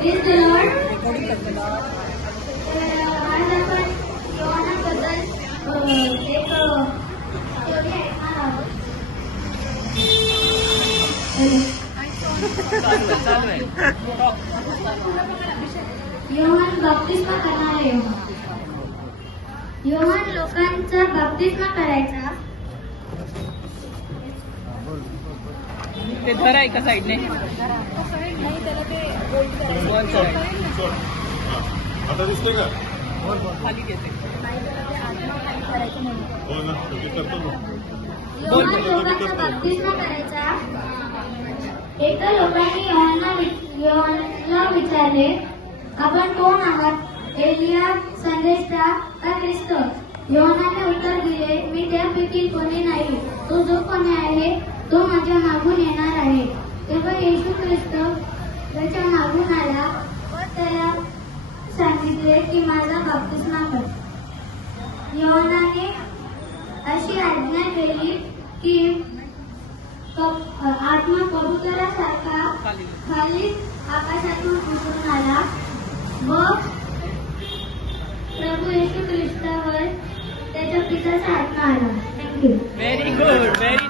Please the Lord. आज आपण योहानाबद्दल एक स्टोरी ऐकणार आहोत. योहान बाप्तिस्मा करणारा योहान लोकांचा बाप्तिस्मा करायचा. ते धर आहे का साईडने आता दिसतोय का? खाली घेते. हो ना, ते करतो ना. योहान लोकांचा बाप्तिस्मा करायचा. एका लोकांनी योहानला विचारले, आपण कोण आहात? एलिया, संदेशा का ख्रिस्त? योहानाने उत्तर दिले, मी त्यापैकी कोणी नाही. तो जो कोणी आहे तो माझ्या मागून येणार आहे. तेव्हा येशू ख्रिस्त त्याच्या मागून आला व त्याला सांगितले की माझा बाप्तिस्मा कर. योहानाने अशी आज्ञा केली की आत्मा कबुतरासारखा खाली आकाशातून उतरून आला व प्रभू येशू ख्रिस्तावर त्याच्या पित्याचा आत्मा आला. थँक्यू. Very good, very